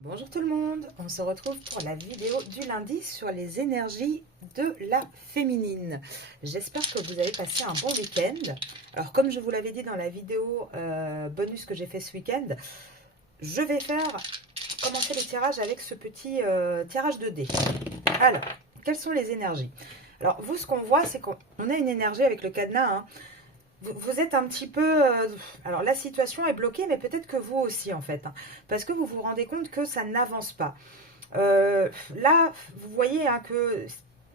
Bonjour tout le monde, on se retrouve pour la vidéo du lundi sur les énergies de la féminine. J'espère que vous avez passé un bon week-end. Alors comme je vous l'avais dit dans la vidéo bonus que j'ai fait ce week-end, je vais commencer les tirages avec ce petit tirage de dés. Alors, quelles sont les énergies? Alors vous, ce qu'on voit, c'est qu'on a une énergie avec le cadenas, hein. Vous êtes un petit peu... alors, la situation est bloquée, mais peut-être que vous aussi, en fait, hein, parce que vous vous rendez compte que ça n'avance pas. Là, vous voyez hein, que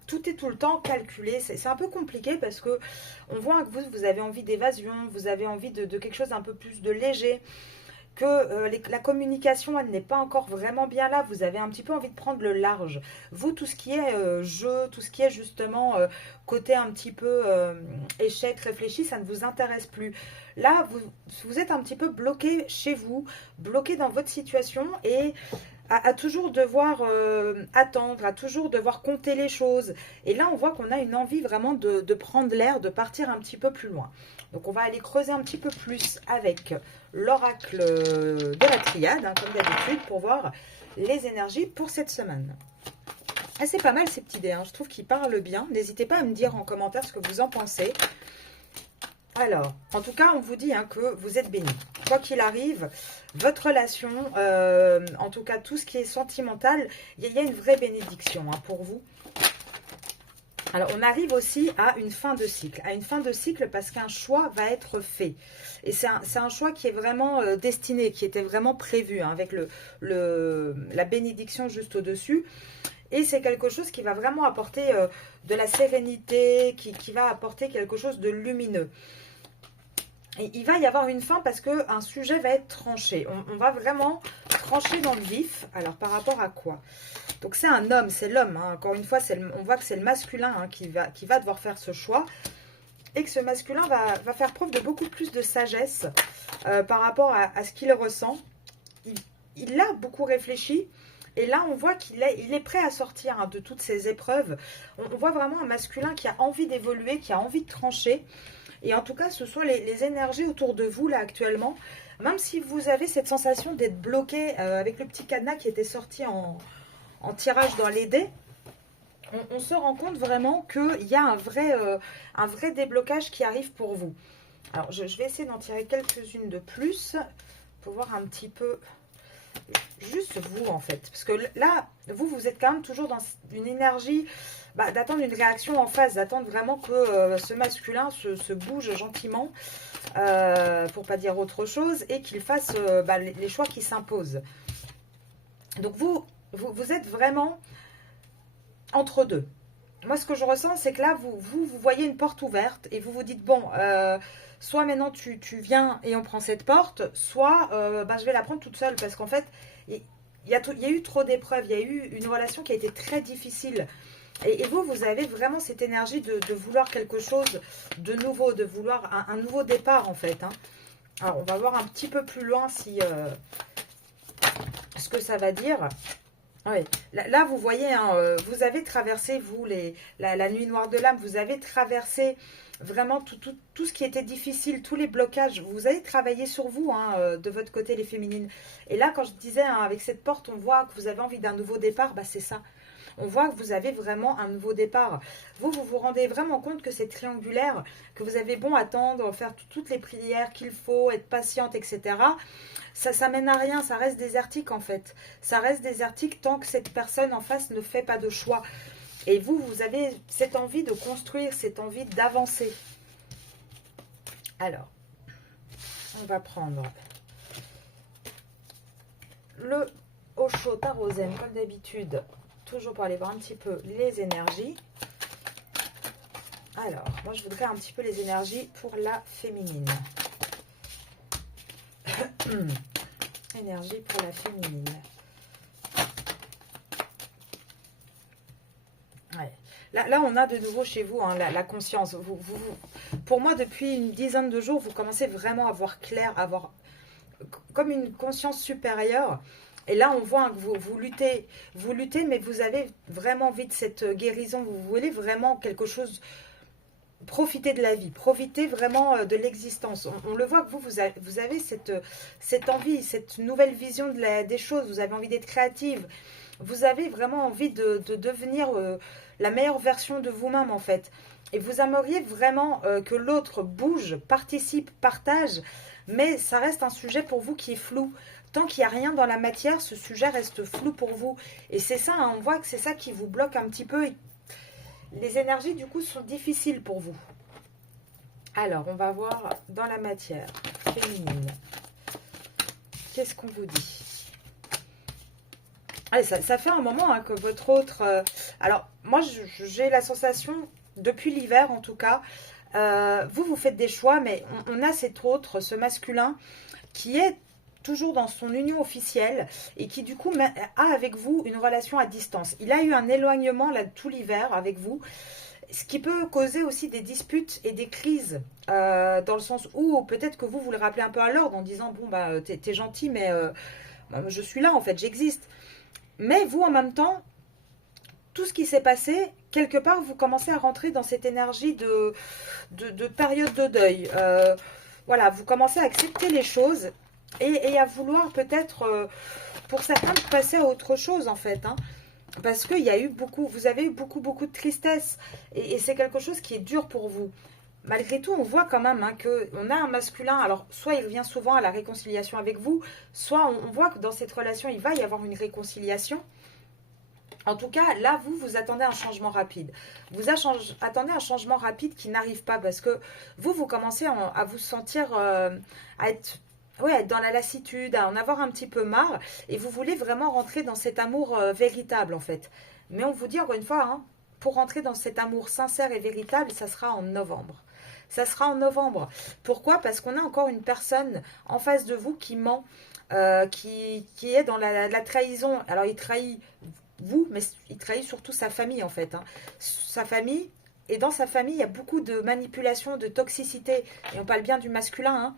tout est tout le temps calculé. C'est un peu compliqué parce que on voit que vous avez envie d'évasion, vous avez envie de quelque chose un peu plus de léger, que la communication, elle n'est pas encore vraiment bien là. Vous avez un petit peu envie de prendre le large. Vous, tout ce qui est jeu, tout ce qui est justement côté un petit peu échec, réfléchi, ça ne vous intéresse plus. Là, vous êtes un petit peu bloqué chez vous, bloqué dans votre situation et à toujours devoir attendre, à toujours devoir compter les choses. Et là, on voit qu'on a une envie vraiment de prendre l'air, de partir un petit peu plus loin. Donc, on va aller creuser un petit peu plus avec l'oracle de la triade, hein, comme d'habitude, pour voir les énergies pour cette semaine. Ah, c'est pas mal ces petits dés, hein, je trouve qu'ils parlent bien. N'hésitez pas à me dire en commentaire ce que vous en pensez. Alors, en tout cas, on vous dit hein, que vous êtes bénis. Quoi qu'il arrive, votre relation, en tout cas tout ce qui est sentimental, il y a une vraie bénédiction hein, pour vous. Alors, on arrive aussi à une fin de cycle. À une fin de cycle parce qu'un choix va être fait. Et c'est un choix qui est vraiment destiné, qui était vraiment prévu, hein, avec la bénédiction juste au-dessus. Et c'est quelque chose qui va vraiment apporter de la sérénité, qui va apporter quelque chose de lumineux. Et il va y avoir une fin parce qu'un sujet va être tranché. On va vraiment trancher dans le vif. Alors, par rapport à quoi? Donc, c'est un homme, c'est l'homme. Hein. Encore une fois, on voit que c'est le masculin hein, qui va devoir faire ce choix. Et que ce masculin va faire preuve de beaucoup plus de sagesse par rapport à ce qu'il ressent. Il a beaucoup réfléchi. Et là, on voit qu'il est prêt à sortir hein, de toutes ces épreuves. On voit vraiment un masculin qui a envie d'évoluer, qui a envie de trancher. Et en tout cas, ce sont les énergies autour de vous, là, actuellement. Même si vous avez cette sensation d'être bloqué avec le petit cadenas qui était sorti en tirage dans les dés, on se rend compte vraiment qu'il y a un vrai déblocage qui arrive pour vous. Alors, je vais essayer d'en tirer quelques-unes de plus pour voir un petit peu... Juste vous, en fait. Parce que là, vous êtes quand même toujours dans une énergie d'attendre une réaction en face, d'attendre vraiment que ce masculin se bouge gentiment, pour pas dire autre chose, et qu'il fasse les choix qui s'imposent. Donc vous êtes vraiment entre deux. Moi, ce que je ressens, c'est que là, vous voyez une porte ouverte et vous vous dites, bon, soit maintenant tu viens et on prend cette porte, soit je vais la prendre toute seule parce qu'en fait, il y a eu trop d'épreuves, il y a eu une relation qui a été très difficile. Et vous avez vraiment cette énergie de vouloir quelque chose de nouveau, de vouloir un nouveau départ en fait. Hein. Alors, on va voir un petit peu plus loin ce que ça va dire. Ouais. Là, vous voyez, hein, vous avez traversé, vous, la nuit noire de l'âme, vous avez traversé vraiment tout ce qui était difficile, tous les blocages. Vous avez travaillé sur vous, hein, de votre côté, les féminines. Et là, quand je disais, hein, avec cette porte, on voit que vous avez envie d'un nouveau départ, c'est ça. On voit que vous avez vraiment un nouveau départ. Vous vous rendez vraiment compte que c'est triangulaire, que vous avez bon attendre, faire toutes les prières qu'il faut, être patiente, etc. Ça mène à rien, ça reste désertique en fait. Ça reste désertique tant que cette personne en face ne fait pas de choix. Et vous avez cette envie de construire, cette envie d'avancer. Alors, on va prendre le Osho Tarozen, comme d'habitude, toujours pour aller voir un petit peu les énergies. Alors, moi je voudrais un petit peu les énergies pour la féminine. Énergie pour la féminine. Ouais. Là, on a de nouveau chez vous hein, la conscience. Pour moi, depuis une dizaine de jours, vous commencez vraiment à voir clair, à avoir comme une conscience supérieure. Et là, on voit que vous luttez, mais vous avez vraiment envie de cette guérison. Vous voulez vraiment quelque chose profitez de la vie, profitez vraiment de l'existence. On le voit que vous avez cette envie, cette nouvelle vision des choses. Vous avez envie d'être créative. Vous avez vraiment envie de devenir la meilleure version de vous-même en fait. Et vous aimeriez vraiment que l'autre bouge, participe, partage. Mais ça reste un sujet pour vous qui est flou. Tant qu'il n'y a rien dans la matière, ce sujet reste flou pour vous. Et c'est ça, hein, on voit que c'est ça qui vous bloque un petit peu. Les énergies, du coup, sont difficiles pour vous. Alors, on va voir dans la matière féminine. Qu'est-ce qu'on vous dit? Allez, ça fait un moment hein, que votre autre... alors, moi, j'ai la sensation, depuis l'hiver en tout cas, vous faites des choix, mais on a cet autre, ce masculin, qui est toujours dans son union officielle et qui du coup a avec vous une relation à distance. Il a eu un éloignement là tout l'hiver avec vous, ce qui peut causer aussi des disputes et des crises dans le sens où peut-être que vous le rappelez un peu à l'ordre en disant bon bah t'es gentil mais je suis là en fait, j'existe. Mais vous en même temps, tout ce qui s'est passé, quelque part vous commencez à rentrer dans cette énergie de période de deuil. Voilà, vous commencez à accepter les choses et à vouloir peut-être, pour certains, passer à autre chose en fait. Hein, parce qu'il y a eu beaucoup, vous avez eu beaucoup de tristesse. Et c'est quelque chose qui est dur pour vous. Malgré tout, on voit quand même hein, qu'on a un masculin. Alors, soit il revient souvent à la réconciliation avec vous, soit on voit que dans cette relation, il va y avoir une réconciliation. En tout cas, là, vous attendez un changement rapide. Vous attendez un changement rapide qui n'arrive pas parce que vous commencez à vous sentir, à être dans la lassitude, à en avoir un petit peu marre. Et vous voulez vraiment rentrer dans cet amour véritable, en fait. Mais on vous dit, encore une fois, hein, pour rentrer dans cet amour sincère et véritable, ça sera en novembre. Ça sera en novembre. Pourquoi? Parce qu'on a encore une personne en face de vous qui ment, qui est dans la trahison. Alors, il trahit vous, mais il trahit surtout sa famille en fait. Hein. Sa famille, et dans sa famille, il y a beaucoup de manipulation, de toxicité. Et on parle bien du masculin. Hein.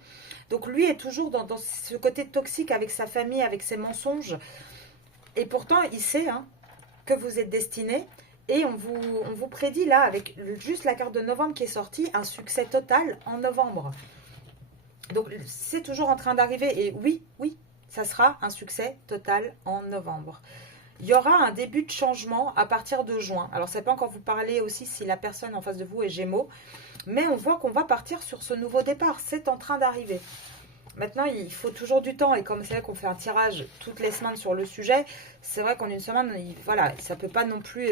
Donc lui est toujours dans ce côté toxique avec sa famille, avec ses mensonges. Et pourtant, il sait hein, que vous êtes destiné. Et on vous prédit là, avec juste la carte de novembre qui est sortie, un succès total en novembre. Donc c'est toujours en train d'arriver. Et oui, ça sera un succès total en novembre. Il y aura un début de changement à partir de juin. Alors, ça peut encore vous parler aussi si la personne en face de vous est Gémeaux. Mais on voit qu'on va partir sur ce nouveau départ. C'est en train d'arriver. Maintenant, il faut toujours du temps. Et comme c'est vrai qu'on fait un tirage toutes les semaines sur le sujet, c'est vrai qu'en une semaine, voilà, ça ne peut pas non plus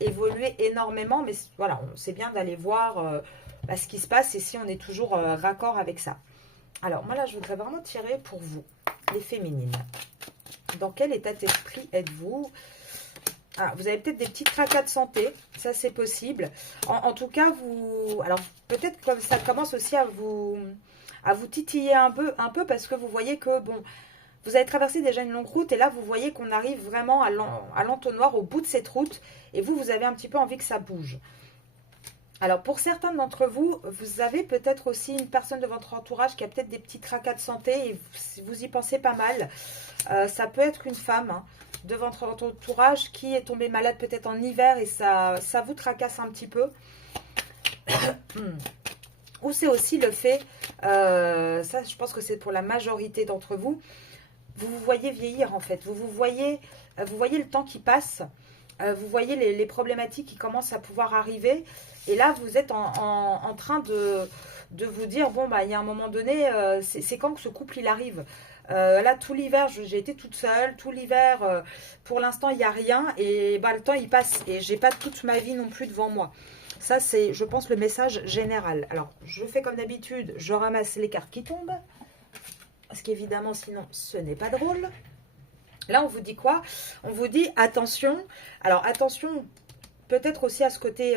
évoluer énormément. Mais voilà, c'est bien d'aller voir ce qui se passe et si on est toujours raccord avec ça. Alors, moi là, je voudrais vraiment tirer pour vous, les féminines. Dans quel état d'esprit êtes-vous? Vous avez peut-être des petits tracas de santé, ça c'est possible. En tout cas, alors peut-être que ça commence aussi à vous titiller un peu parce que vous voyez que bon, vous avez traversé déjà une longue route et là vous voyez qu'on arrive vraiment à l'entonnoir, au bout de cette route et vous avez un petit peu envie que ça bouge. Alors, pour certains d'entre vous, vous avez peut-être aussi une personne de votre entourage qui a peut-être des petits tracas de santé et vous y pensez pas mal. Ça peut être une femme hein, de votre entourage qui est tombée malade peut-être en hiver et ça vous tracasse un petit peu. Ou c'est aussi le fait, ça je pense que c'est pour la majorité d'entre vous, vous voyez vieillir en fait. Vous voyez le temps qui passe. Vous voyez les problématiques qui commencent à pouvoir arriver. Et là, vous êtes en train de vous dire, bon, bah, il y a un moment donné, c'est quand que ce couple, il arrive. Là, tout l'hiver, j'ai été toute seule. Tout l'hiver, pour l'instant, il n'y a rien. Et bah, le temps, il passe. Et j'ai pas toute ma vie non plus devant moi. Ça, c'est, je pense, le message général. Alors, je fais comme d'habitude, je ramasse les cartes qui tombent. Parce qu'évidemment, sinon, ce n'est pas drôle. Là, on vous dit quoi? On vous dit attention. Alors, attention peut-être aussi à ce côté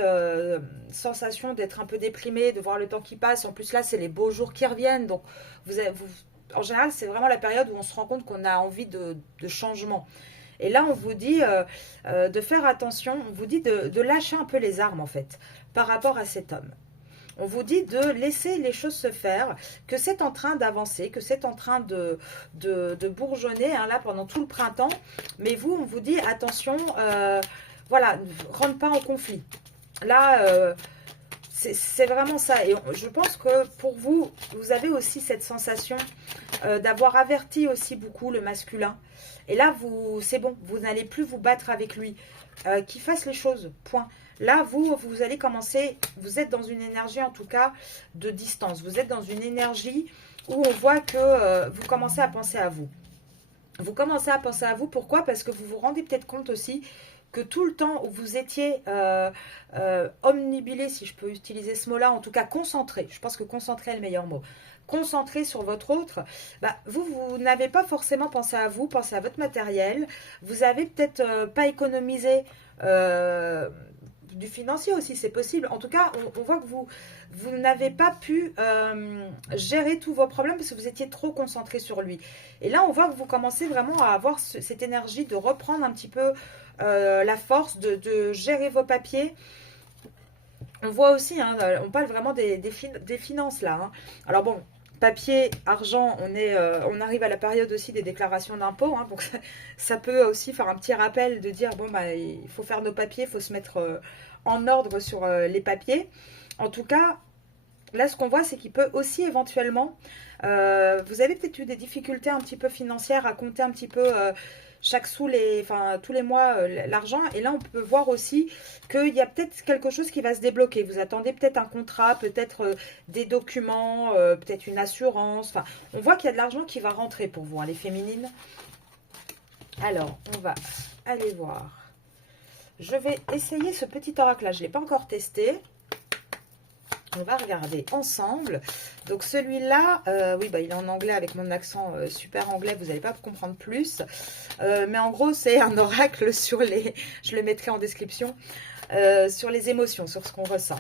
sensation d'être un peu déprimé, de voir le temps qui passe. En plus, là, c'est les beaux jours qui reviennent. Donc, en général, c'est vraiment la période où on se rend compte qu'on a envie de changement. Et là, on vous dit de faire attention. On vous dit de lâcher un peu les armes, en fait, par rapport à cet homme. On vous dit de laisser les choses se faire, que c'est en train d'avancer, que c'est en train de bourgeonner hein, là pendant tout le printemps. Mais vous, on vous dit attention, voilà, rentre pas en conflit. Là, C'est vraiment ça. Et je pense que pour vous, vous avez aussi cette sensation d'avoir averti aussi beaucoup le masculin. Et là, c'est bon, vous n'allez plus vous battre avec lui. Qu'il fasse les choses, point. Là, vous allez commencer, vous êtes dans une énergie en tout cas de distance. Vous êtes dans une énergie où on voit que vous commencez à penser à vous. Vous commencez à penser à vous, pourquoi? Parce que vous vous rendez peut-être compte aussi que tout le temps où vous étiez omnibulé, si je peux utiliser ce mot-là, en tout cas concentré, je pense que concentré est le meilleur mot, concentré sur votre autre, bah, vous n'avez pas forcément pensé à vous, pensé à votre matériel, vous avez peut-être pas économisé du financier aussi, c'est possible. En tout cas, on voit que vous n'avez pas pu gérer tous vos problèmes parce que vous étiez trop concentré sur lui. Et là, on voit que vous commencez vraiment à avoir cette énergie de reprendre un petit peu la force, de gérer vos papiers. On voit aussi, hein, on parle vraiment des finances là. Hein. Alors bon, papier, argent, on arrive à la période aussi des déclarations d'impôts. Hein, donc ça peut aussi faire un petit rappel de dire, bon, bah, il faut faire nos papiers, il faut se mettre en ordre sur les papiers. En tout cas, là, ce qu'on voit, c'est qu'il peut aussi éventuellement, vous avez peut-être eu des difficultés un petit peu financières à compter un petit peu chaque tous les mois l'argent. Et là, on peut voir aussi qu'il y a peut-être quelque chose qui va se débloquer. Vous attendez peut-être un contrat, peut-être des documents, peut-être une assurance. Enfin, on voit qu'il y a de l'argent qui va rentrer pour vous, hein, les féminines. Alors, on va aller voir. Je vais essayer ce petit oracle-là. Je ne l'ai pas encore testé. On va regarder ensemble. Donc celui-là, oui, bah, il est en anglais avec mon accent super anglais. Vous n'allez pas comprendre plus. Mais en gros, c'est un oracle sur les... Je le mettrai en description. Sur les émotions, sur ce qu'on ressent.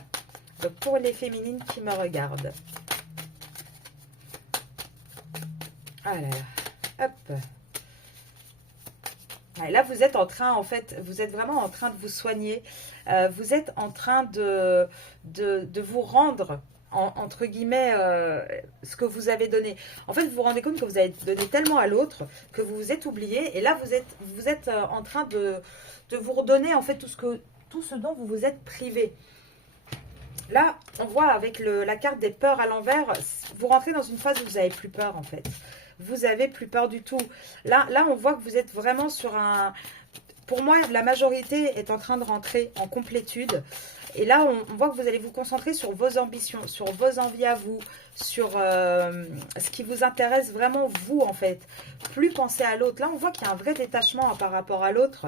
Donc pour les féminines qui me regardent. Ah là là. Hop. Et là, vous êtes en train, en fait, vous êtes vraiment en train de vous soigner. Vous êtes en train de vous rendre, entre guillemets, ce que vous avez donné. En fait, vous vous rendez compte que vous avez donné tellement à l'autre que vous vous êtes oublié. Et là, vous êtes en train de vous redonner, en fait, tout ce dont vous vous êtes privé. Là, on voit avec la carte des peurs à l'envers, vous rentrez dans une phase où vous n'avez plus peur, en fait. Vous n'avez plus peur du tout. Là, on voit que vous êtes vraiment sur un... Pour moi, la majorité est en train de rentrer en complétude. Et là, on voit que vous allez vous concentrer sur vos ambitions, sur vos envies à vous, sur ce qui vous intéresse vraiment, vous, en fait. Plus penser à l'autre. Là, on voit qu'il y a un vrai détachement par rapport à l'autre.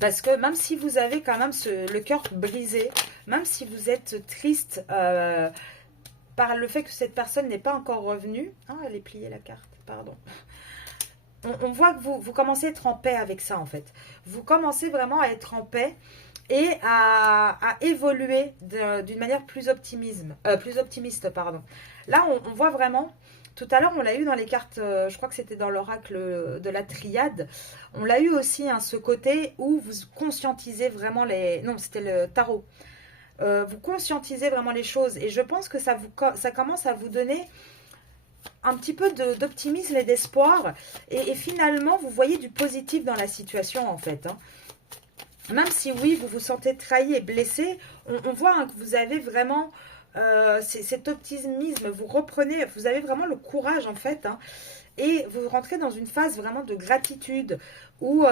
Parce que même si vous avez quand même le cœur brisé, même si vous êtes triste... par le fait que cette personne n'est pas encore revenue. Ah, elle est pliée la carte, pardon. On voit que vous commencez à être en paix avec ça, en fait. Vous commencez vraiment à être en paix et à évoluer d'une manière plus optimiste. Pardon. Là, on voit vraiment... Tout à l'heure, on l'a eu dans les cartes, je crois que c'était dans l'oracle de la triade. On l'a eu aussi, hein, ce côté où vous conscientisez vraiment les... Non, c'était le tarot. Vous conscientisez vraiment les choses et je pense que ça commence à vous donner un petit peu d'optimisme et d'espoir et finalement vous voyez du positif dans la situation en fait, hein. Même si oui vous vous sentez trahi et blessé, on voit, hein, que vous avez vraiment cet optimisme, vous avez vraiment le courage en fait, hein, et vous rentrez dans une phase vraiment de gratitude où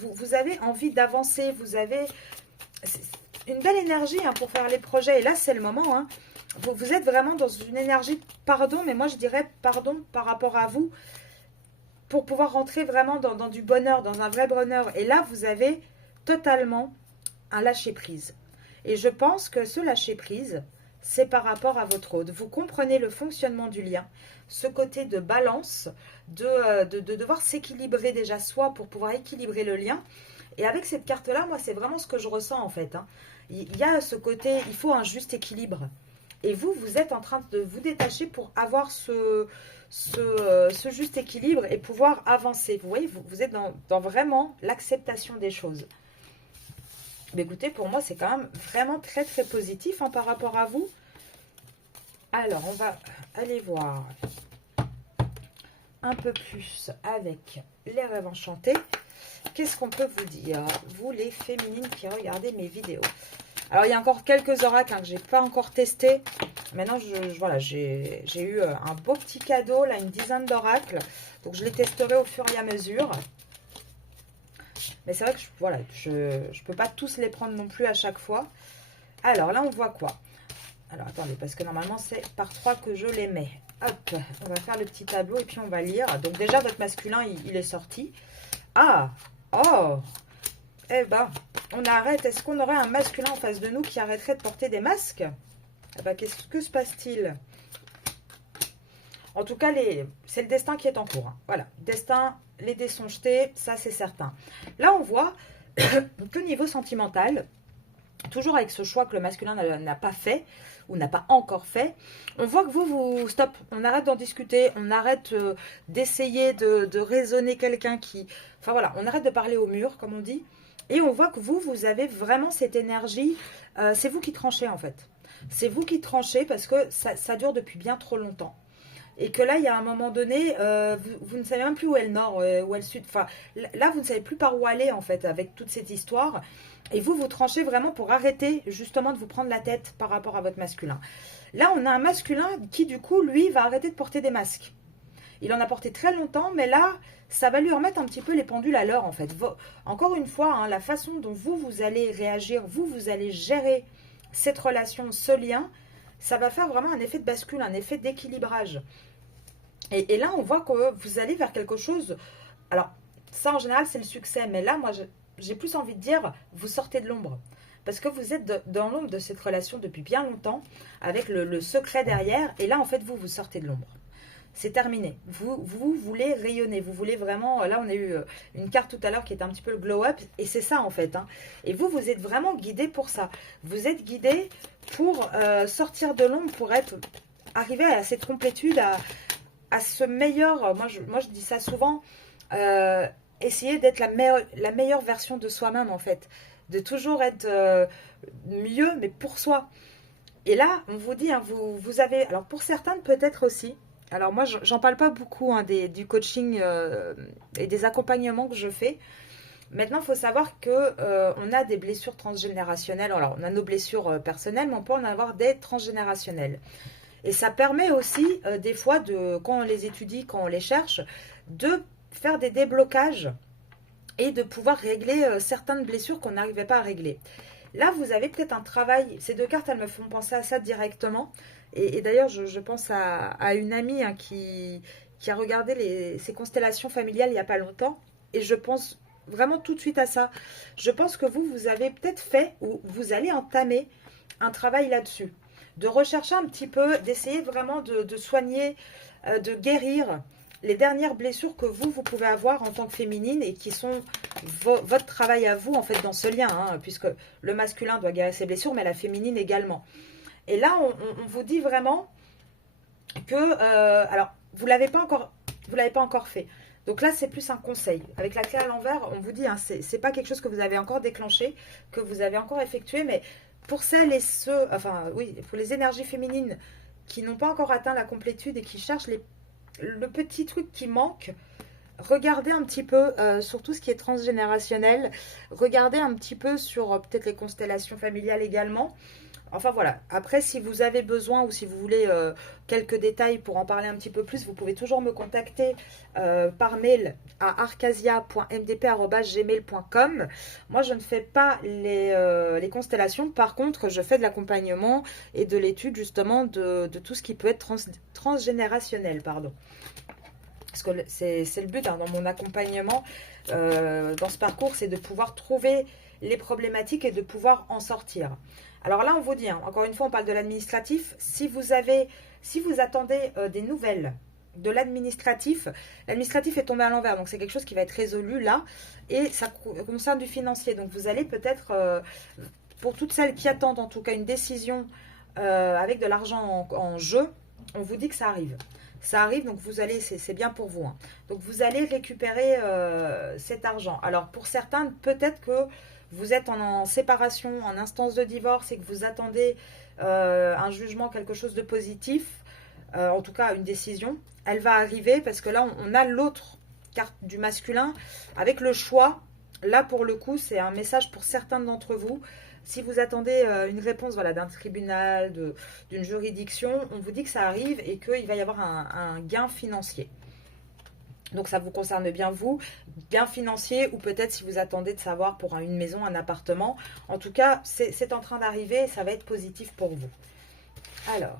vous avez envie d'avancer, vous avez... une belle énergie, hein, pour faire les projets. Et là, c'est le moment. Hein. Vous êtes vraiment dans une énergie de pardon, mais moi, je dirais pardon par rapport à vous, pour pouvoir rentrer vraiment dans du bonheur, dans un vrai bonheur. Et là, vous avez totalement un lâcher-prise. Et je pense que ce lâcher-prise, c'est par rapport à votre autre. Vous comprenez le fonctionnement du lien, ce côté de balance, de devoir s'équilibrer déjà soi pour pouvoir équilibrer le lien. Et avec cette carte-là, moi, c'est vraiment ce que je ressens, en fait, hein. Il y a ce côté, il faut un juste équilibre. Et vous êtes en train de vous détacher pour avoir ce juste équilibre et pouvoir avancer. Vous voyez, vous êtes dans vraiment l'acceptation des choses. Mais écoutez, pour moi, c'est quand même vraiment très, très positif, hein, par rapport à vous. Alors, on va aller voir un peu plus avec les rêves enchantés. Qu'est-ce qu'on peut vous dire, vous les féminines qui regardez mes vidéos? Alors, il y a encore quelques oracles que je n'ai pas encore testé. Maintenant, voilà, j'ai eu un beau petit cadeau, là, une dizaine d'oracles. Donc, je les testerai au fur et à mesure. Mais c'est vrai que voilà, je ne peux pas tous les prendre non plus à chaque fois. Alors, là, on voit quoi? Alors, attendez, parce que normalement, c'est par 3 que je les mets. Hop, on va faire le petit tableau et puis on va lire. Donc, déjà, votre masculin, il est sorti. Ah! Oh! Eh ben, on arrête. Est-ce qu'on aurait un masculin en face de nous qui arrêterait de porter des masques? Eh ben, qu'est-ce que se passe-t-il? En tout cas, c'est le destin qui est en cours. Hein. Voilà, destin, les dés sont jetés, ça c'est certain. Là, on voit que niveau sentimental, toujours avec ce choix que le masculin n'a pas fait, ou n'a pas encore fait, on voit que vous, stop, on arrête d'en discuter, on arrête d'essayer de raisonner quelqu'un qui... Enfin voilà, on arrête de parler au mur, comme on dit. Et on voit que vous avez vraiment cette énergie, c'est vous qui tranchez en fait. C'est vous qui tranchez parce que ça dure depuis bien trop longtemps. Et que là, il y a un moment donné, vous ne savez même plus où est le nord, où est le sud. Enfin, là, vous ne savez plus par où aller en fait avec toute cette histoire. Et vous tranchez vraiment pour arrêter justement de vous prendre la tête par rapport à votre masculin. Là, on a un masculin qui du coup, lui, va arrêter de porter des masques. Il en a porté très longtemps, mais là, ça va lui remettre un petit peu les pendules à l'heure en fait. Encore une fois, hein, la façon dont vous allez réagir, vous allez gérer cette relation, ce lien, ça va faire vraiment un effet de bascule, un effet d'équilibrage. Et là, on voit que vous allez vers quelque chose. Alors, ça en général, c'est le succès. Mais là, moi, j'ai plus envie de dire, vous sortez de l'ombre. Parce que vous êtes dans l'ombre de cette relation depuis bien longtemps, avec le secret derrière. Et là, en fait, vous sortez de l'ombre. C'est terminé. Vous voulez rayonner. Vous voulez vraiment... Là, on a eu une carte tout à l'heure qui était un petit peu le glow-up. Et c'est ça, en fait. Hein. Et vous êtes vraiment guidé pour ça. Vous êtes guidé pour sortir de l'ombre, pour arriver à cette complétude, à ce meilleur... Moi, je dis ça souvent. Essayer d'être la meilleure version de soi-même, en fait. De toujours être mieux, mais pour soi. Et là, on vous dit, hein, vous avez... Alors, pour certains, peut-être aussi... Alors moi, j'en parle pas beaucoup hein, du coaching et des accompagnements que je fais. Maintenant, il faut savoir que on a des blessures transgénérationnelles. Alors, on a nos blessures personnelles, mais on peut en avoir des transgénérationnelles. Et ça permet aussi, des fois, quand on les étudie, quand on les cherche, de faire des déblocages et de pouvoir régler certaines blessures qu'on n'arrivait pas à régler. Là, vous avez peut-être un travail. Ces deux cartes, elles me font penser à ça directement. Et d'ailleurs, je pense à une amie hein, qui a regardé ces constellations familiales il n'y a pas longtemps. Et je pense vraiment tout de suite à ça. Je pense que vous avez peut-être fait ou vous allez entamer un travail là-dessus. De rechercher un petit peu, d'essayer vraiment de soigner, de guérir les dernières blessures que vous pouvez avoir en tant que féminine et qui sont votre travail à vous, en fait, dans ce lien. Hein, puisque le masculin doit guérir ses blessures, mais la féminine également. Et là, on vous dit vraiment que, alors, vous l'avez pas encore fait. Donc là, c'est plus un conseil. Avec la clé à l'envers, on vous dit, hein, c'est pas quelque chose que vous avez encore déclenché, que vous avez encore effectué, mais pour celles et ceux, enfin, oui, pour les énergies féminines qui n'ont pas encore atteint la complétude et qui cherchent le petit truc qui manque, regardez un petit peu sur tout ce qui est transgénérationnel, regardez un petit peu sur peut-être les constellations familiales également. Enfin voilà, après si vous avez besoin ou si vous voulez quelques détails pour en parler un petit peu plus, vous pouvez toujours me contacter par mail à arcasia.mdp@gmail.com. Moi je ne fais pas les constellations, par contre je fais de l'accompagnement et de l'étude justement de tout ce qui peut être transgénérationnel, pardon. Parce que c'est le but hein, dans mon accompagnement, dans ce parcours, c'est de pouvoir trouver les problématiques et de pouvoir en sortir. Alors là, on vous dit, hein, encore une fois, on parle de l'administratif. Si vous attendez des nouvelles de l'administratif est tombé à l'envers. Donc, c'est quelque chose qui va être résolu là. Et ça concerne du financier. Donc, vous allez peut-être, pour toutes celles qui attendent en tout cas une décision avec de l'argent en jeu, on vous dit que ça arrive. Ça arrive, donc vous allez, c'est bien pour vous. Hein. Donc, vous allez récupérer cet argent. Alors, pour certains, peut-être que vous êtes en séparation, en instance de divorce et que vous attendez un jugement, quelque chose de positif, en tout cas une décision, elle va arriver parce que là, on a l'autre carte du masculin avec le choix. Là, pour le coup, c'est un message pour certains d'entre vous. Si vous attendez une réponse voilà, d'un tribunal, d'une juridiction, on vous dit que ça arrive et qu'il va y avoir un gain financier. Donc ça vous concerne bien vous, gain financier ou peut-être si vous attendez de savoir pour une maison, un appartement. En tout cas, c'est en train d'arriver et ça va être positif pour vous. Alors,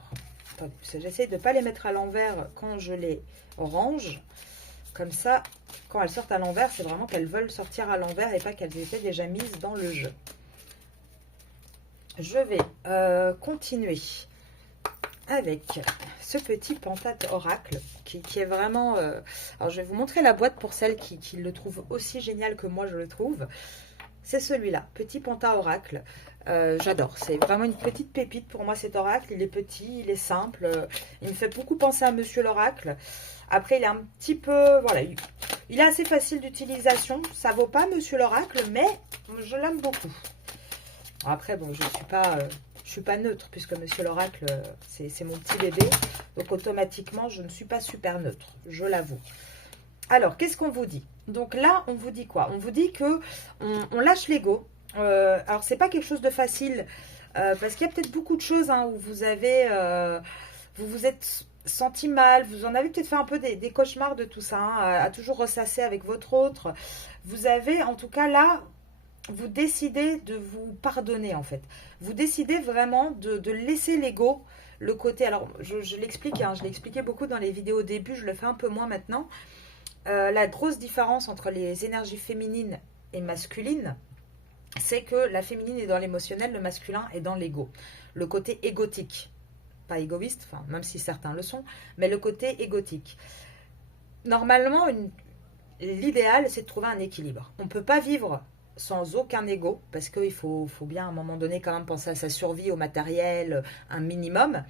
j'essaie de ne pas les mettre à l'envers quand je les range. Comme ça, quand elles sortent à l'envers, c'est vraiment qu'elles veulent sortir à l'envers et pas qu'elles étaient déjà mises dans le jeu. Je vais continuer avec ce petit pentate oracle qui est vraiment... alors, je vais vous montrer la boîte pour celles qui le trouvent aussi génial que moi je le trouve. C'est celui-là, petit penta oracle. J'adore, c'est vraiment une petite pépite pour moi cet oracle. Il est petit, il est simple, il me fait beaucoup penser à Monsieur l'oracle. Après, il est un petit peu, voilà, il est assez facile d'utilisation. Ça vaut pas Monsieur l'oracle, mais je l'aime beaucoup. Après, bon, je suis pas neutre puisque Monsieur l'oracle, c'est mon petit bébé. Donc automatiquement, je ne suis pas super neutre, je l'avoue. Alors, qu'est-ce qu'on vous dit? Donc là, on vous dit quoi? On vous dit que on lâche l'ego. Alors, c'est pas quelque chose de facile parce qu'il y a peut-être beaucoup de choses hein, où vous avez, vous vous êtes senti mal, vous en avez peut-être fait un peu des cauchemars de tout ça, hein, à toujours ressasser avec votre autre. Vous avez, en tout cas là, vous décidez de vous pardonner en fait. Vous décidez vraiment de laisser l'ego, le côté. Alors, je l'explique, hein, je l'ai expliqué beaucoup dans les vidéos au début, je le fais un peu moins maintenant. La grosse différence entre les énergies féminines et masculines, c'est que la féminine est dans l'émotionnel, le masculin est dans l'ego. Le côté égotique, pas égoïste, enfin, même si certains le sont, mais le côté égotique. Normalement, l'idéal, c'est de trouver un équilibre. On ne peut pas vivre sans aucun ego, parce qu'il faut bien à un moment donné quand même penser à sa survie, au matériel, un minimum.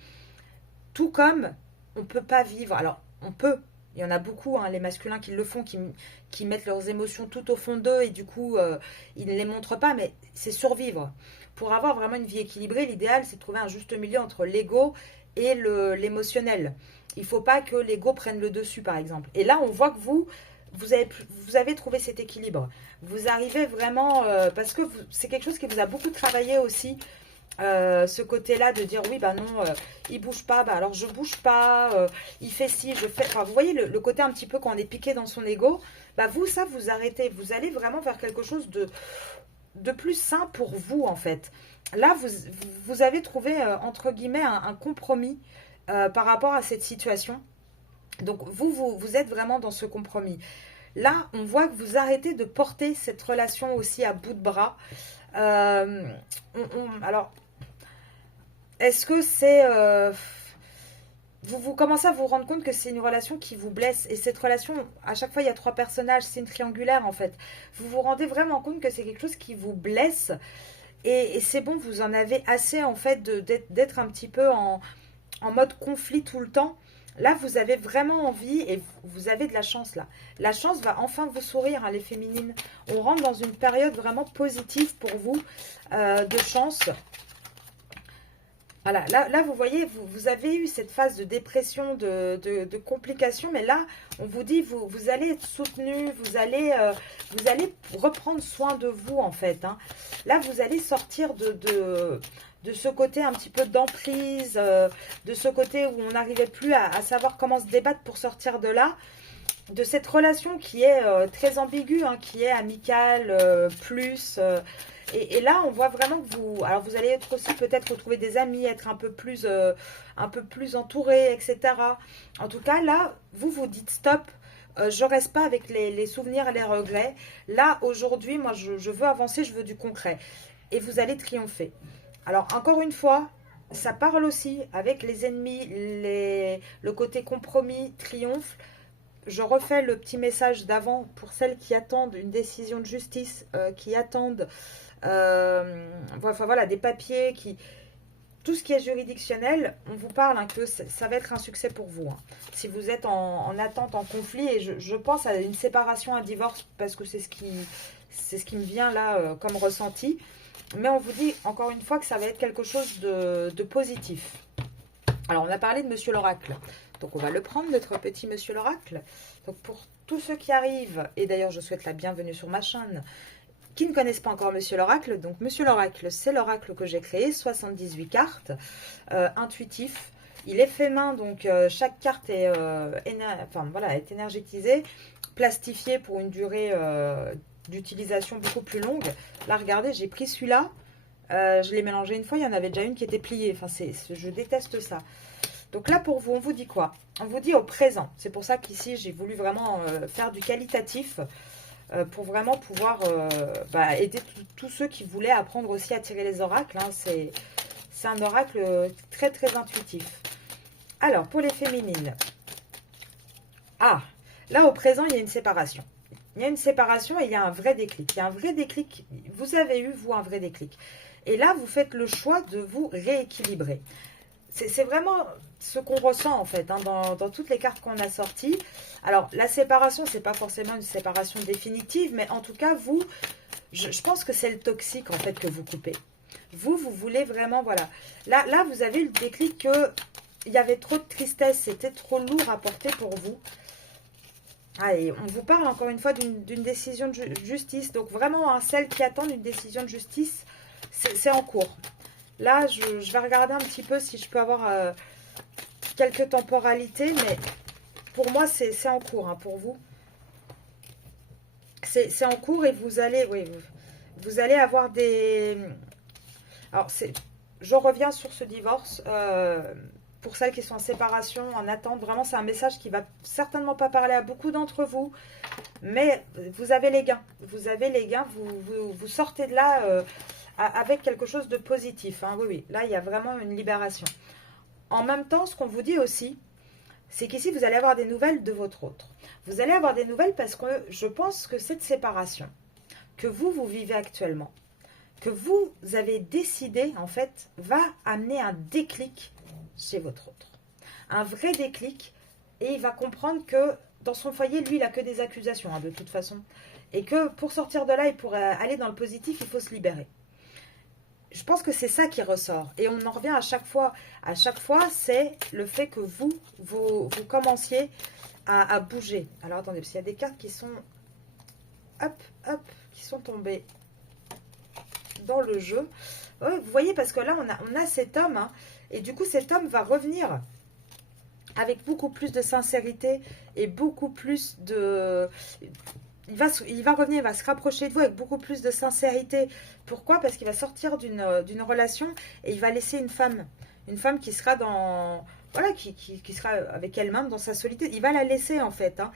Tout comme on ne peut pas vivre, alors on peut, il y en a beaucoup, hein, les masculins qui le font, qui mettent leurs émotions tout au fond d'eux et du coup, ils ne les montrent pas, mais c'est survivre. Pour avoir vraiment une vie équilibrée, l'idéal, c'est de trouver un juste milieu entre l'ego et l'émotionnel. Il ne faut pas que l'ego prenne le dessus, par exemple. Et là, on voit que vous avez trouvé cet équilibre. Vous arrivez vraiment, parce que c'est quelque chose qui vous a beaucoup travaillé aussi, ce côté-là de dire oui, bah non, il bouge pas, bah alors je bouge pas, il fait ci, je fais. Enfin, vous voyez le côté un petit peu quand on est piqué dans son ego, bah vous, ça, vous arrêtez. Vous allez vraiment faire quelque chose de plus sain pour vous, en fait. Là, vous avez trouvé, entre guillemets, un compromis par rapport à cette situation. Donc, vous êtes vraiment dans ce compromis. Là, on voit que vous arrêtez de porter cette relation aussi à bout de bras. Alors, est-ce que c'est... vous commencez à vous rendre compte que c'est une relation qui vous blesse. Et cette relation, à chaque fois, il y a 3 personnages. C'est une triangulaire, en fait. Vous vous rendez vraiment compte que c'est quelque chose qui vous blesse. Et c'est bon, vous en avez assez, en fait, d'être un petit peu en mode conflit tout le temps. Là, vous avez vraiment envie et vous avez de la chance, là. La chance va enfin vous sourire, hein, les féminines. On rentre dans une période vraiment positive pour vous, de chance. Voilà, là vous voyez, vous avez eu cette phase de dépression, de complications, mais là, on vous dit, vous allez être soutenu, vous allez reprendre soin de vous, en fait. Hein. Là, vous allez sortir de ce côté un petit peu d'emprise, de ce côté où on n'arrivait plus à savoir comment se débattre pour sortir de là, de cette relation qui est très ambiguë, hein, qui est amicale, plus... Et là, on voit vraiment que vous allez être aussi peut-être retrouver des amis, être un peu plus entouré, etc. En tout cas, là, vous dites stop. Je reste pas avec les souvenirs et les regrets. Là, aujourd'hui, moi, je veux avancer, je veux du concret. Et vous allez triompher. Alors, encore une fois, ça parle aussi avec les ennemis, le côté compromis, triomphe. Je refais le petit message d'avant pour celles qui attendent une décision de justice, qui attendent enfin, voilà, des papiers, tout ce qui est juridictionnel, on vous parle hein, que ça va être un succès pour vous. Hein. Si vous êtes en attente, en conflit, et je pense à une séparation, un divorce, parce que c'est ce qui me vient là comme ressenti. Mais on vous dit encore une fois que ça va être quelque chose de positif. Alors, on a parlé de Monsieur l'Oracle. Donc, on va le prendre, notre petit Monsieur l'Oracle. Donc, pour tous ceux qui arrivent, et d'ailleurs, je souhaite la bienvenue sur ma chaîne, qui ne connaissent pas encore Monsieur l'Oracle, donc Monsieur l'Oracle, c'est l'oracle que j'ai créé, 78 cartes, intuitif. Il est fait main, donc chaque carte est, est énergétisée, plastifiée pour une durée d'utilisation beaucoup plus longue. Là, regardez, j'ai pris celui-là, je l'ai mélangé une fois, il y en avait déjà une qui était pliée. Enfin, je déteste ça. Donc là, pour vous, on vous dit quoi? On vous dit au présent. C'est pour ça qu'ici, j'ai voulu vraiment faire du qualitatif pour vraiment pouvoir aider tous ceux qui voulaient apprendre aussi à tirer les oracles. Hein. C'est un oracle très, très intuitif. Alors, pour les féminines. Ah, là, au présent, il y a une séparation. Il y a une séparation et il y a un vrai déclic. Il y a un vrai déclic. Vous avez eu, vous, un vrai déclic. Et là, vous faites le choix de vous rééquilibrer. C'est vraiment ce qu'on ressent, en fait, hein, dans toutes les cartes qu'on a sorties. Alors, la séparation, c'est pas forcément une séparation définitive, mais en tout cas, vous, je pense que c'est le toxique, en fait, que vous coupez. Vous voulez vraiment, voilà. Là, vous avez le déclic que il y avait trop de tristesse, c'était trop lourd à porter pour vous. Allez, on vous parle encore une fois d'une décision de justice. Donc vraiment, hein, celles qui attendent une décision de justice, c'est en cours. Là, je vais regarder un petit peu si je peux avoir quelques temporalités. Mais pour moi, c'est en cours, hein, pour vous. C'est en cours et vous allez, oui, vous allez avoir des... Alors, je reviens sur ce divorce. Pour celles qui sont en séparation, en attente, vraiment c'est un message qui va certainement pas parler à beaucoup d'entre vous, mais vous avez les gains. Vous avez les gains, vous sortez de là avec quelque chose de positif. Hein. Oui, là il y a vraiment une libération. En même temps, ce qu'on vous dit aussi, c'est qu'ici vous allez avoir des nouvelles de votre autre. Vous allez avoir des nouvelles parce que je pense que cette séparation que vous vivez actuellement, que vous avez décidé en fait, va amener un déclic chez votre autre. Un vrai déclic, et il va comprendre que dans son foyer, lui, il n'a que des accusations, hein, de toute façon. Et que pour sortir de là et pour aller dans le positif, il faut se libérer. Je pense que c'est ça qui ressort. Et on en revient à chaque fois. À chaque fois, c'est le fait que vous commenciez à bouger. Alors, attendez, parce qu'il y a des cartes qui sont... qui sont tombées dans le jeu. Ouais, vous voyez, parce que là, on a cet homme, hein, et du coup, cet homme va revenir avec beaucoup plus de sincérité et beaucoup plus de... Il va revenir, il va se rapprocher de vous avec beaucoup plus de sincérité. Pourquoi? Parce qu'il va sortir d'une relation et il va laisser une femme qui sera dans... Voilà, qui sera avec elle-même dans sa solitude. Il va la laisser, en fait. Hein.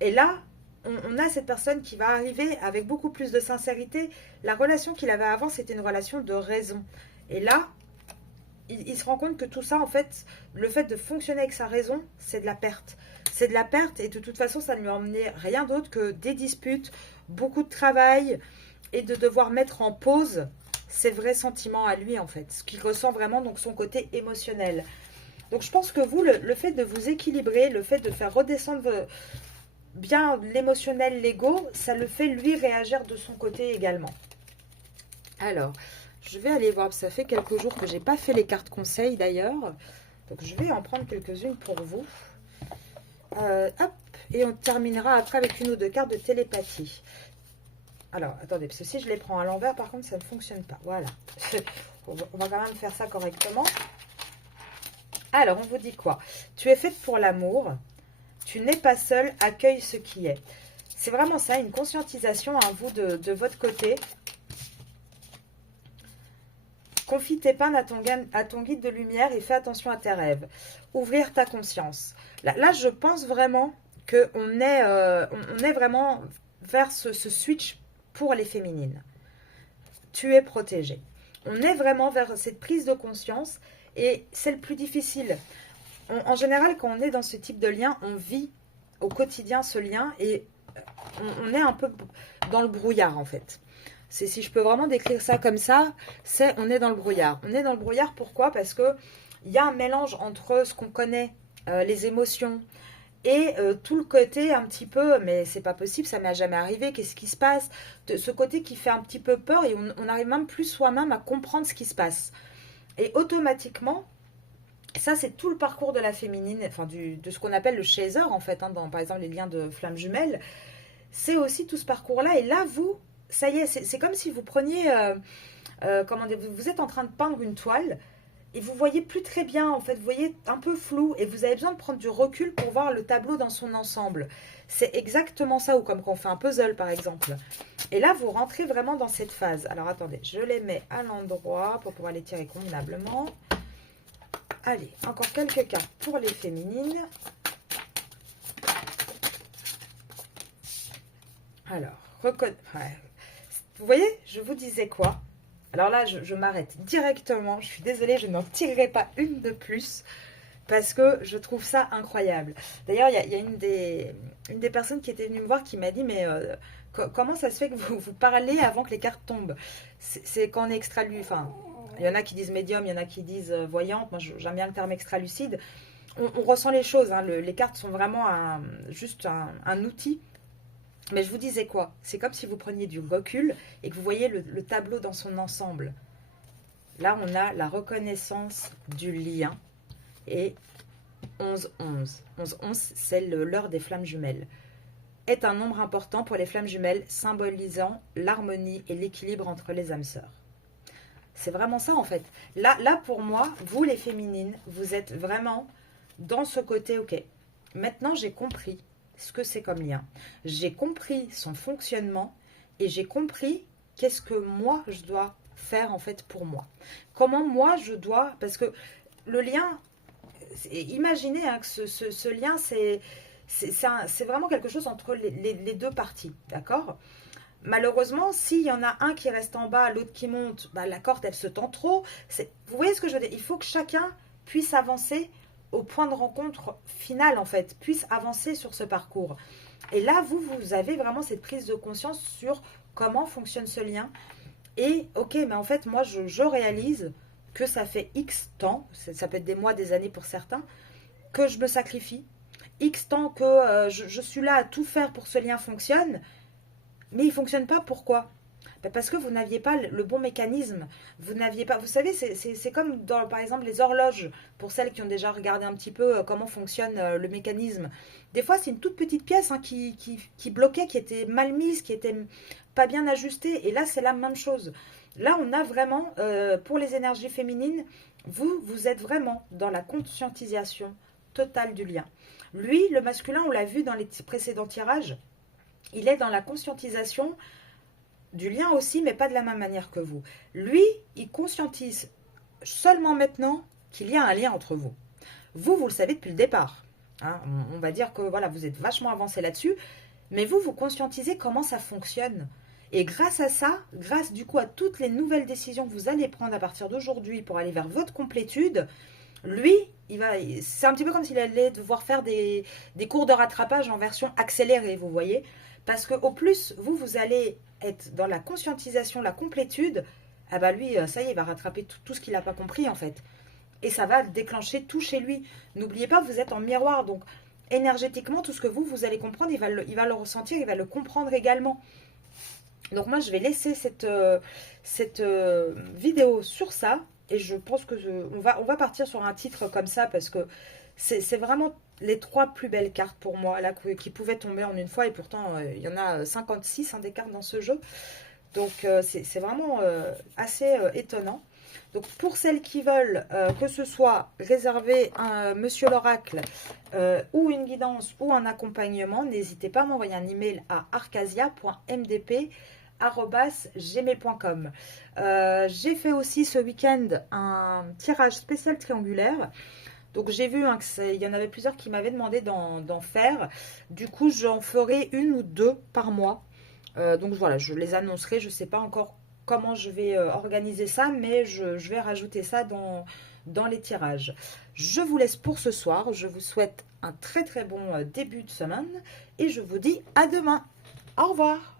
Et là, on a cette personne qui va arriver avec beaucoup plus de sincérité. La relation qu'il avait avant, c'était une relation de raison. Et là, il se rend compte que tout ça, en fait, le fait de fonctionner avec sa raison, c'est de la perte. C'est de la perte et de toute façon, ça ne lui a emmené rien d'autre que des disputes, beaucoup de travail et de devoir mettre en pause ses vrais sentiments à lui, en fait. Ce qu'il ressent vraiment, donc son côté émotionnel. Donc, je pense que vous, le fait de vous équilibrer, le fait de faire redescendre bien l'émotionnel, l'ego, ça le fait lui réagir de son côté également. Alors, je vais aller voir, ça fait quelques jours que j'ai pas fait les cartes conseils d'ailleurs. Donc je vais en prendre quelques-unes pour vous. Hop, et on terminera après avec une ou deux cartes de télépathie. Alors, attendez, parce que si je les prends à l'envers, par contre, ça ne fonctionne pas. Voilà. On va quand même faire ça correctement. Alors, on vous dit quoi? Tu es faite pour l'amour. Tu n'es pas seule, accueille ce qui est. C'est vraiment ça, une conscientisation à vous de votre côté. Confie tes peines à ton guide de lumière et fais attention à tes rêves. Ouvrir ta conscience. Là je pense vraiment qu'on est vraiment vers ce switch pour les féminines. Tu es protégée. On est vraiment vers cette prise de conscience et c'est le plus difficile. En général, quand on est dans ce type de lien, on vit au quotidien ce lien et on est un peu dans le brouillard en fait. Si je peux vraiment décrire ça comme ça, c'est on est dans le brouillard. On est dans le brouillard, pourquoi? Parce qu'il y a un mélange entre ce qu'on connaît, les émotions, et tout le côté un petit peu, mais c'est pas possible, ça m'est jamais arrivé, qu'est-ce qui se passe? Ce côté qui fait un petit peu peur et on n'arrive même plus soi-même à comprendre ce qui se passe. Et automatiquement, ça c'est tout le parcours de la féminine, enfin de ce qu'on appelle le chaser en fait, hein, dans par exemple les liens de flammes jumelles, c'est aussi tout ce parcours-là. Et là, vous, ça y est, c'est comme si vous preniez, comment dire, vous êtes en train de peindre une toile et vous voyez plus très bien, en fait, vous voyez un peu flou et vous avez besoin de prendre du recul pour voir le tableau dans son ensemble. C'est exactement ça, ou comme quand on fait un puzzle par exemple. Et là, vous rentrez vraiment dans cette phase. Alors attendez, je les mets à l'endroit pour pouvoir les tirer convenablement. Allez, encore quelques cartes pour les féminines. Alors, vous voyez, je vous disais quoi? Alors là, je m'arrête directement. Je suis désolée, je n'en tirerai pas une de plus parce que je trouve ça incroyable. D'ailleurs, il y a une des personnes qui était venue me voir qui m'a dit, mais comment ça se fait que vous parlez avant que les cartes tombent? C'est quand on est enfin, il y en a qui disent médium, il y en a qui disent voyante. Moi, j'aime bien le terme extra-lucide. On ressent les choses, hein. Les cartes sont vraiment juste un outil. Mais je vous disais quoi? C'est comme si vous preniez du recul et que vous voyez le tableau dans son ensemble. Là, on a la reconnaissance du lien et 11-11. 11-11, c'est l'heure des flammes jumelles. Est un nombre important pour les flammes jumelles, symbolisant l'harmonie et l'équilibre entre les âmes sœurs. C'est vraiment ça en fait. Là, pour moi, vous les féminines, vous êtes vraiment dans ce côté, ok, maintenant j'ai compris ce que c'est comme lien. J'ai compris son fonctionnement et j'ai compris qu'est-ce que moi je dois faire en fait pour moi. Comment moi je dois, parce que le lien, imaginez hein, que ce lien c'est vraiment quelque chose entre les deux parties, d'accord? Malheureusement, s'il y en a un qui reste en bas, l'autre qui monte, bah, la corde elle se tend trop. Vous voyez ce que je veux dire? Il faut que chacun puisse avancer au point de rencontre final en fait, puisse avancer sur ce parcours. Et là, vous avez vraiment cette prise de conscience sur comment fonctionne ce lien. Et ok, mais en fait, moi, je réalise que ça fait X temps, ça peut être des mois, des années pour certains, que je me sacrifie. X temps que je suis là à tout faire pour que ce lien fonctionne, mais il ne fonctionne pas. Pourquoi? Parce que vous n'aviez pas le bon mécanisme. Vous n'aviez pas. Vous savez, c'est comme dans, par exemple, les horloges. Pour celles qui ont déjà regardé un petit peu comment fonctionne le mécanisme. Des fois, c'est une toute petite pièce hein, qui bloquait, qui était mal mise, qui était pas bien ajustée. Et là, c'est la même chose. Là, on a vraiment, pour les énergies féminines, vous êtes vraiment dans la conscientisation totale du lien. Lui, le masculin, on l'a vu dans les précédents tirages, il est dans la conscientisation du lien aussi, mais pas de la même manière que vous. Lui, il conscientise seulement maintenant qu'il y a un lien entre vous. Vous le savez depuis le départ. Hein, on va dire que voilà, vous êtes vachement avancé là-dessus, mais vous conscientisez comment ça fonctionne. Et grâce à ça, grâce du coup à toutes les nouvelles décisions que vous allez prendre à partir d'aujourd'hui pour aller vers votre complétude, lui, c'est un petit peu comme s'il allait devoir faire des cours de rattrapage en version accélérée, vous voyez. Parce qu'au plus, vous allez être dans la conscientisation, la complétude, ah bah lui, ça y est, il va rattraper tout ce qu'il n'a pas compris en fait. Et ça va déclencher tout chez lui. N'oubliez pas, vous êtes en miroir, donc énergétiquement, tout ce que vous allez comprendre, il va le ressentir, il va le comprendre également. Donc moi, je vais laisser cette vidéo sur ça. Et je pense que on va partir sur un titre comme ça parce que c'est vraiment les 3 plus belles cartes pour moi là qui pouvaient tomber en une fois. Et pourtant, il y en a 56 hein, des cartes dans ce jeu. Donc, c'est vraiment assez étonnant. Donc, pour celles qui veulent que ce soit réservé à Monsieur l'Oracle ou une guidance ou un accompagnement, n'hésitez pas à m'envoyer un email à arcasia.mdp@gmail.com. J'ai fait aussi ce week-end un tirage spécial triangulaire. Donc j'ai vu hein, qu'il y en avait plusieurs qui m'avaient demandé d'en faire. Du coup, j'en ferai 1 ou 2 par mois. Donc voilà, je les annoncerai. Je ne sais pas encore comment je vais organiser ça, mais je vais rajouter ça dans les tirages. Je vous laisse pour ce soir. Je vous souhaite un très très bon début de semaine et je vous dis à demain. Au revoir.